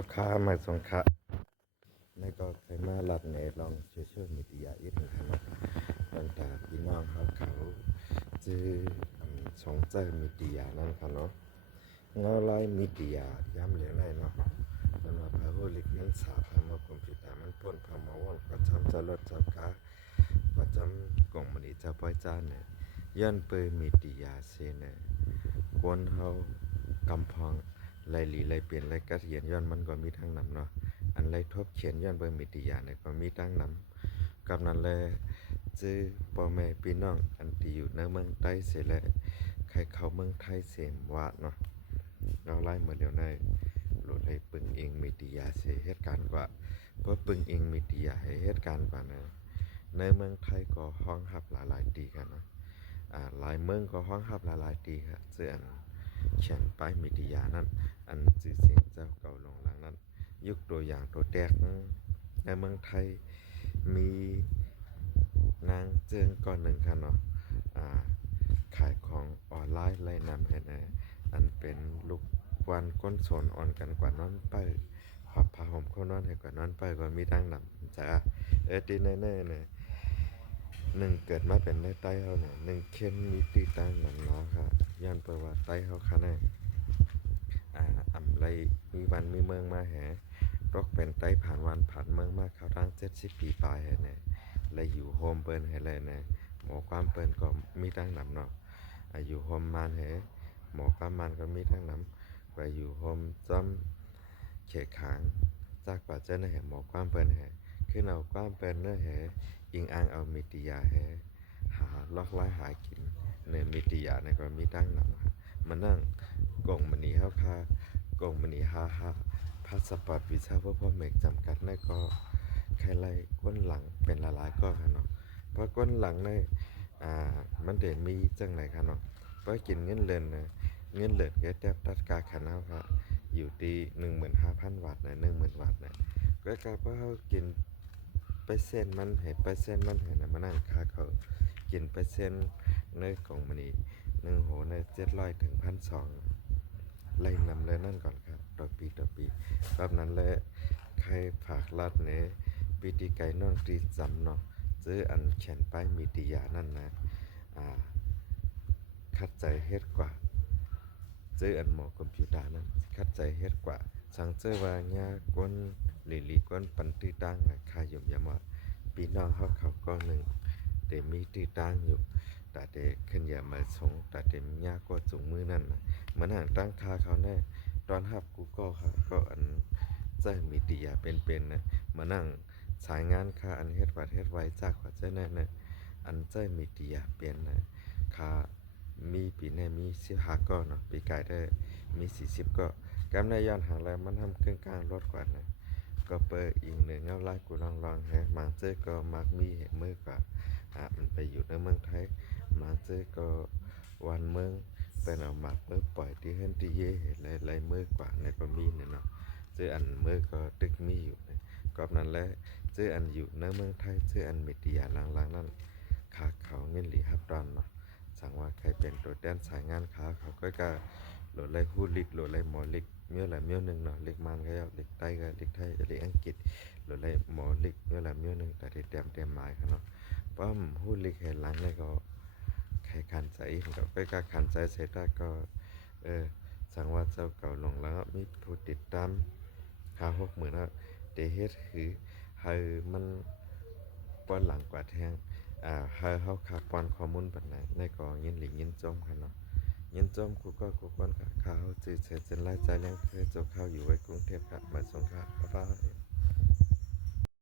พ่อค้ามาสงขลาในก็เคยมาลัดในลองโซเชียลมีเดียอีกนะครับตั้งแต่พี่น้องเขาจื้อสองเจ้ามีเดียนั่นครับเนาะเงาไล่มีเดียย้ำเหลือไรเนาะมันว่าพาหุลิกมันสาพามาคอมพิวเตอร์มันพ่นพามาว่อนประจำจะลดจับกาประจำกล่องมันอีจะปล่อยจานเนี่ยย้อนเปมีเดียเซเนี่ยกวนเฮากำพองไล่หลีไล่เปลี่ยนไล่กัดเหียนย้อนมันก็มีทั้งนำเนาะอันไล่ทบเขียนย้อนเบอร์มิติยาเนี่ยก็มีทั้งนำกับนั้นเลยจื้อพ่อแม่พี่น้องอันที่อยู่ในเมืองใต้เสียและใครเข้าเมืองไทยเสียมวาดเนาะเราไล่เมื่อเดียวในโหลดให้ปึงเองมิติยาเสียเหตุการณ์กว่าเพราะปึงเองมิติยาให้เหตุการณ์กว่านะในเมืองไทยก็ห้องหับหลายๆตีกันนะหลายเมืองก็ห้องหับหลายๆตีครับเสื่อเขียนป้ายมิติยานั้นอันจื่อเสียงเจ้าเก่าลงหลังนั้นยกตัวอย่างตัวแตกในเมืองไทยมีนางเจิงก่อนหนึ่งค่ะเนาะขายของออนไลน์ไล่นำให้นะอันเป็นลูกวันก้นสนอ่อนกันกว่านอนไปหอบผ้าห่มเขานอนให้กว่านอนไปก็มีทั้งนำจ้าตีแน่ๆเนี่ยหนึ่งเกิดมาเป็นในใต้เขาเนี่ยหนึ่งเข้มมีตีตั้งหนังเนาะครับย้อนไปว่าใต้เขาค่ะเนี่ยอำไรมีวันมีเมืองมาแหรกเป็นไต้ผ่านวันผ่านเมืองมาเขาตั้ง70 ปีปลายเนี่ยเลยอยู่โฮมเปิ้นให้เลยเนี่ยหมอความเปิ้นก็มีตั้งนำเนาะอยู่โฮมมานเหหมอความมันก็มีทั้งนำไปอยู่โฮมจอมเขขางจากกว่าเจ้าในแห่หมอความเปิ้นแห่ขึ้นเอาความเปิ้นเนื้อแห่อิงอ่างเอามิติยาแห่หาล็อกไล่หากินในมิติยาเนี่ยก็มีตั้งนำมานั่งกงมณีเฮาคากงมณีฮาพาสปอร์ตวีซ่าพ่อเมกจำกัดในก็ใครไล่ก้นหลังเป็นหลายๆก็ค่ะเนาะเพราะก้นหลังในมันเด่นมีจังไหนค่ะเนาะเพราะกินเงินเดือนนะเงินเดือนแกแทบตัดกาคณะค่ะอยู่ที่15,000 วัตต์นะ10,000 วัตต์นะก็กลายเพราะเขากินเปอร์เซ็นต์มันให้เปอร์เซ็นต์มันให้นะมานั่งค่าเขากินเปอร์เซ็นต์ในของมันนี่1 โหใน700 ถึง 1,200ไล่นำเลยนั่นก่อนครับต่อปีแบบนั้นเลยใครฝากรัดเนี่ยปีตีไก่น้องตีจำเนาะซื้ออันเขียนป้ายมีติยานั่นนะคัดใจเฮ็ดกว่าซื้ออันหมอคอมพิวเตอร์นั้นคัดใจเฮ็ดกว่าสั่งเจอว่าญากวนหลีกวนปันตื้อตั้งคายมยามว่าปีน้องเขาก็หนึ่งแต่มีตื้อตั้งอยู่แต่เด็กขึ้นอย่ามาส่งแต่เด็กยากก็จุงมือนั่นนะเหมือนห่างตั้งคาเขาแน่ตอนฮับกูก็ค่ะก็อันใจมีติยาเป็นนะมานั่งสายงานค่าอันเฮ็ดวัดเฮ็ดไว้จากว่าใจแน่นะอันใจมีติยาเป็นนะค่ามีปีแน่มี15ก็เนาะปีกายได้มี40ก็กำไรย้อนหางแล้วมันทำเครื่องกลางลดกว่านะก็เปิดอีกหนึ่งเงาไล่กูลองฮะมาเจอก็มักมีเหตุมือกว่ามันไปอยู่ในเมืองไทยมาเจอก็วันเมืองเป็นเอาหมักมือปล่อยที่เฮือนที่เย่เห็นไรมือกว่าในก็มีเนี่ยเนาะเจออันมือก็ตึกมีอยู่ก็นั้นแหละเจออันอยู่ในเมืองไทยเจออันมิตรยาลังนั่นขาเขาเงินหลีฮับดอนเนาะสั่งว่าใครเป็นตัวแดนสายงานขาเขาก็โหลดไรฮู้ลิกโหลดไรหมอลิกเมื่อไรเมื่อหนึ่งเนาะลิกมันก็เอาลิกไต้ก็ลิกไทยลิกอังกฤษโหลดไรหมอลิกเมื่อไรเมื่อหนึ่งแต่ที่เต็มหมายครับเนาะป้อมฮู้ลิกเห็นหลังเลยก็ใครขันใจก็ไปก็ขันใจเสร็จแล้วก็สั่งว่าเจ้าเก่าลงแล้วมีผู้ติดตาม50,000แล้วเดเฮ็ดคือให้มันป้อนหลังกว่าแทงให้เฮาคักป้อนข้อมูลปันไหนในก็ยินหลิยินจมค่ะเนาะยินจมกูป้อนค่ะข้าวจื้อเสร็จเส้นรายจ่ายยังเคยเจ้าข้าวอยู่ไว้กรุงเทพครับมาส่งครับบ๊ายบาย